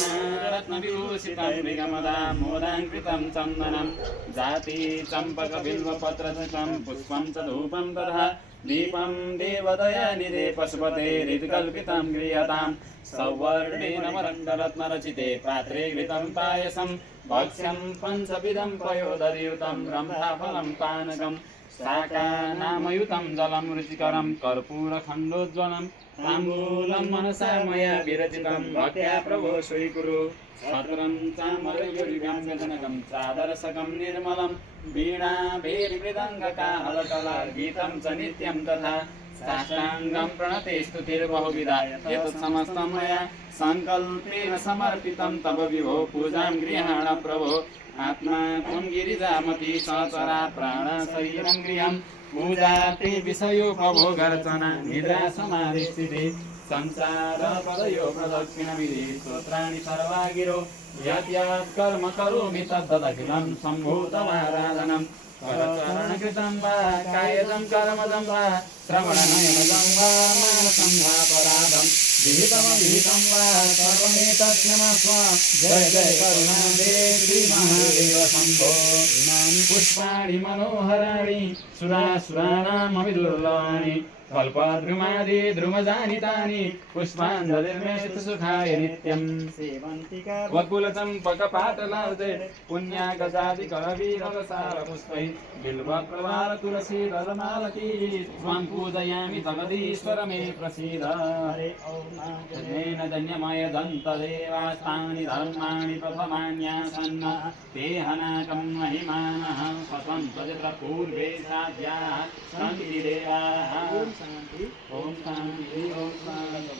नानारत्नविभूषितं मृगमदामोदाङ्कृतं चन्दनं जाति चम्पकबिल्वपत्रयुतं पुष्पं च धूपं तथा दीपं देवदयानिधे पशुपते हृत्कल्पितं गृह्यतां सौवर्णेन मरङ्गरत्नरचिते पात्रे घृतं पायसं भक्ष्यं पञ्चविधं पयोदधियुतं ब्रह्मफलं पानकं शाकानामयुतं जलं रुचिकरं कर्पूरखण्डोज्ज्वलं ताम्बूलं मनसा मया विरचितं भक्त्या प्रभो स्वीकुरु छत्रं चामरयुर्व्यङ्गजनकं चादरसकं निर्मलं वीणा भेरिमृदङ्गकाहलकला गीतं च नित्यं तथा साष्टाङ्गं प्रणते स्तुतिर्बहुविधा एतत् समस्तं मया सङ्कल्पेन समर्पितं तव विभो पूजां गृहाण प्रभो आत्मा त्वं गिरिजामती सचरा प्राण शरीरं गृहं पूजाते विषयोपभोगर्चना निद्रा समाधिस्थिते संसार पदयो प्रदक्षिणविधि स्तोत्राणि सर्वागिरो यत् यत् कर्म करोमि तद्दखिलं सम्भूतमाराधनं करचरणकृतं वा कायजं कर्मजं वा श्रवणनयनजं वा मानसं वा पराधं विहितं वा सर्वमेतत्क्षमस्व जय जय करुणादे श्री महादेव शम्भो इमानि पुष्पाणि मनोहराणि सुरासुराणामविदुर्लभानि कल्पद्रुमादि द्रुमजानितानि पुष्पाञ्जलिर्मेतु सुखाय नित्यं सेवन्तिका वकुलचम्पकपाटलार्जे पुण्यागजादिकरवीररसारपुष्पैः बिल्वप्रवाल तुलसी दलमालती त्वं पूजयामि जगदीश्वर मे प्रसीद हरे ॐ धन्यमय दन्तदेवास्तानि धर्माणि प्रथमान्यासन् ते हनाकं महिमानः स्वतं प्रजत्रपूर्वे साध्याः सन्ति देवाः शांति ओम शांति ओम शांति